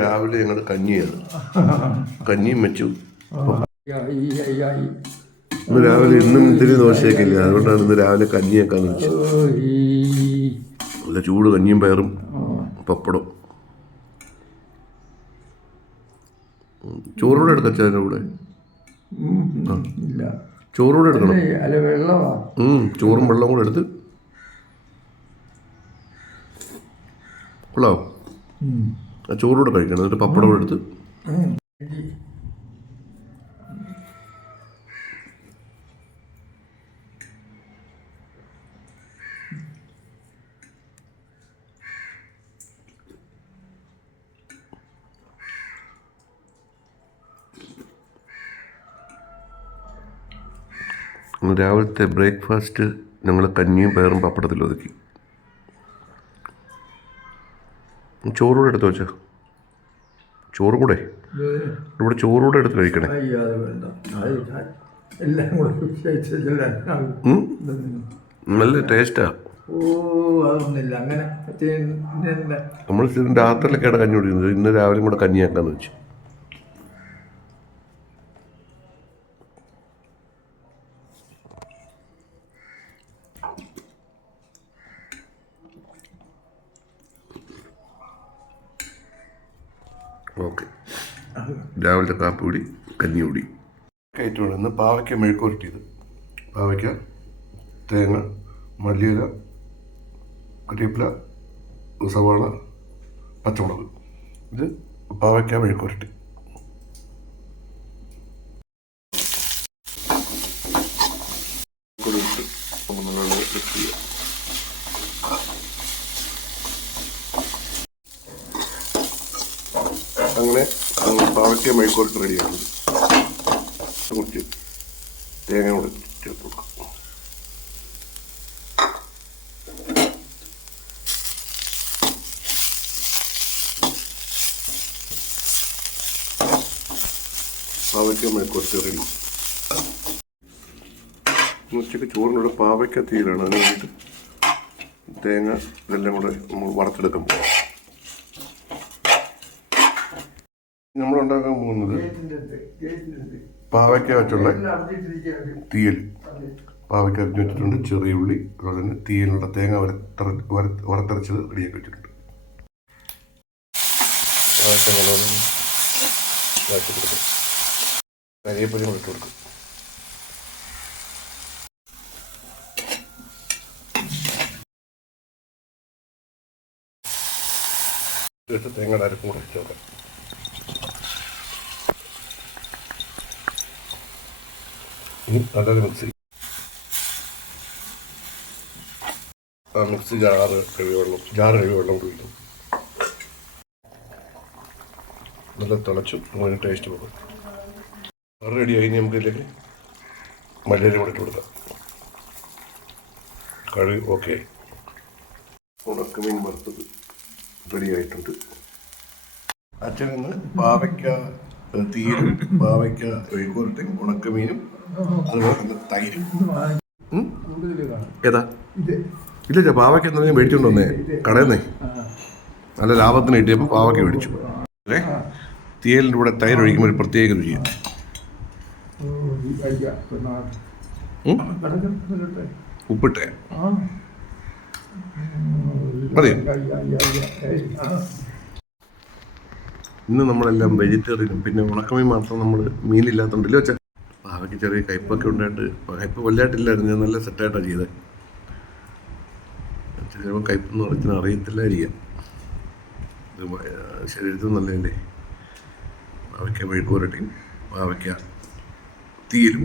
രാവിലെ ഞങ്ങൾ കഞ്ഞിയാണ്. കഞ്ഞിയും വെച്ചു. ഇന്ന് രാവിലെ ഇന്നും ഇത്തിരി ദോശയൊക്കെ ഇല്ല? അതുകൊണ്ടാണ് ഇന്ന് രാവിലെ കഞ്ഞിയൊക്കെ വെച്ചത്. നല്ല ചൂട് കഞ്ഞിയും പയറും പപ്പടം. ചോറൂടെ എടുക്കാം അതിന്റെ കൂടെ? എടുക്കണം. ചോറും വെള്ളം കൂടെ എടുത്ത്. കൊള്ളാവും? ആ ചോറൂടെ കഴിക്കണം. എന്നിട്ട് പപ്പടം എടുത്ത്. രാവിലത്തെ ബ്രേക്ക്ഫാസ്റ്റ് ഞങ്ങൾ കഞ്ഞിയും പയറും പപ്പടത്തിൽ ഒതുക്കി ചോറൂടെ എടുത്ത് വെച്ചോ. ചോറ് കൂടെ ഇവിടെ ചോറൂടെ എടുത്ത് കഴിക്കണേ നല്ല ടേസ്റ്റാ. ഓ അതൊന്നുമില്ല. അങ്ങനെ പിന്നെ നമ്മൾ രാത്രിയിലൊക്കെയാണ് കഞ്ഞി കുടിക്കുന്നത്. ഇന്ന് രാവിലെ കൂടെ കഞ്ഞിയാക്കാന്ന് വെച്ചു. ഓക്കെ. രാവിലത്തെ കാപ്പുപൊടി കഞ്ഞി കൂടി കയറ്റുകൊണ്ട് ഇന്ന് പാവയ്ക്ക മെഴുക്കുരുട്ടിയത് പാവയ്ക്ക തേങ്ങ മല്ലിയില കരിവേപ്പില സവാള പച്ചമുളക്. ഇത് പാവയ്ക്ക മെഴുക്കുരട്ടി അങ്ങനെ പാവയ്ക്ക മെഴുക്കുരട്ടി റെഡിയാണ് കുറച്ച് തേങ്ങ കൂടെ ചേർത്ത് കൊടുക്കാം. പാവയ്ക്ക മെഴുക്കുരട്ടി റെഡി ഉച്ചയ്ക്ക് ചോറിനോട് പാവയ്ക്ക തീരാണ് അതിന് വേണ്ടിയിട്ട് തേങ്ങ ഇതെല്ലാം കൂടെ നമ്മൾ വറുത്തെടുക്കാൻ നമ്മൾ ഉണ്ടാക്കാൻ പോകുന്നത് പാവയ്ക്ക വെച്ചുള്ള തീയൽ. പാവയ്ക്ക അരിഞ്ഞ് വെച്ചിട്ടുണ്ട് ചെറിയ ഉള്ളി അതുപോലെ തന്നെ തീയലിനുള്ള തേങ്ങ വറുത്തരച്ചത് റെഡിയാക്കി വെച്ചിട്ടുണ്ട്. പാവയ്ക്ക നല്ലോണം ഇതാക്കി കൊടുക്കും. ഇട്ട് കൊടുക്കും. ഇട്ട് തേങ്ങയുടെ അരപ്പും കൂടെ ഇട്ട് നല്ലൊരു മിക്സി. ആ മിക്സി ജാറ് കഴിവെള്ളം ജാറ് കഴിവെള്ളം കുടിക്കും. നല്ല തിളച്ചു അതിന് ടേസ്റ്റ് പോകും റെഡിയായി ഇനി നമുക്ക് ഇതിലേക്ക് മല്ലരി കൂടെ ഇട്ട് കൊടുക്കാം. കറി ഓക്കെ ഉണക്കമീൻ വറുത്തത് റെഡി ആയിട്ടുണ്ട്. അച്ഛൻ ഇന്ന് പാവയ്ക്ക തീരും പാവയ്ക്ക വെഴുക്കുരട്ടയും ഉണക്കമീനും തൈര് ഏതാ? ഇല്ല പാവയ്ക്ക എന്താ ഞാൻ മേടിച്ചോണ്ട് വന്നേ. കടയെന്നേ നല്ല ലാഭത്തിന് കിട്ടിയപ്പോൾ പാവയ്ക്ക മേടിച്ചു. അല്ലേ തീയലിന്റെ കൂടെ തൈര് ഒഴിക്കുമ്പോൾ ഒരു പ്രത്യേക? കടകം ഉപ്പിട്ടേ? മതിയോ. ഇന്ന് നമ്മളെല്ലാം വെജിറ്റേറിയനും പിന്നെ ഉണക്കമീൻ മാത്രം നമ്മൾ മീനില്ലാത്തതുണ്ടല്ലോ പാവയ്ക്ക് ചെറിയ കയ്പൊക്കെ ഉണ്ടായിട്ട് കയ്പ് വലുതായിട്ടില്ലായിരുന്നു ഞാൻ നല്ല സെറ്റായിട്ടാണ് ചെയ്തത് ചിലപ്പോൾ കയ്പെന്ന് പറഞ്ഞാൽ അറിയത്തില്ലായിരിക്കാം. ഇത് ശരീരത്തിന് നല്ലതല്ലേ? അവയ്ക്ക മെഴുക്കുരട്ടിയും അവയ്ക്ക തീരും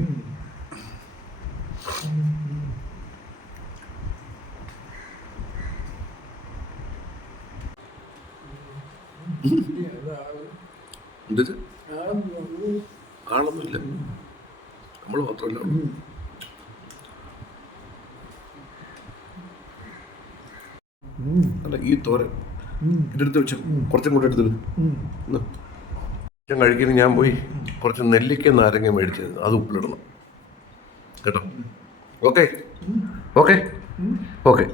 ആളൊന്നുമില്ല. നമ്മൾ മാത്രമല്ല. അല്ല ഈ തോരൻ. എന്റെ അടുത്ത് വെച്ച കുറച്ചും കൂടെ എടുത്തിട്ട് ഞാൻ കഴിക്കുന്ന ഞാൻ പോയി കുറച്ച് നെല്ലിക്ക നാരങ്ങ മേടിച്ചത് അത് ഉപ്പിലിടണം. കേട്ടോ? ഓക്കെ. ഓക്കെ. ഓക്കെ.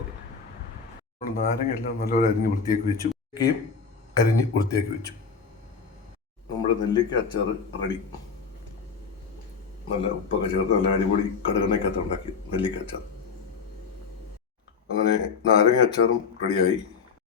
നാരങ്ങ എല്ലാം നല്ലപോലെ അരിഞ്ഞ് വൃത്തിയാക്കി വെച്ചു. അരിഞ്ഞ് വൃത്തിയാക്കി വെച്ചു. നമ്മുടെ നെല്ലിക്ക അച്ചാർ റെഡി. നല്ല ഉപ്പൊക്കെ ചേർത്ത് നല്ല അടിപൊളി കടുകെണ്ണയ്ക്കകത്ത് ഉണ്ടാക്കി നെല്ലിക്ക അച്ചാർ. അങ്ങനെ നാരങ്ങ അച്ചാറും റെഡിയായി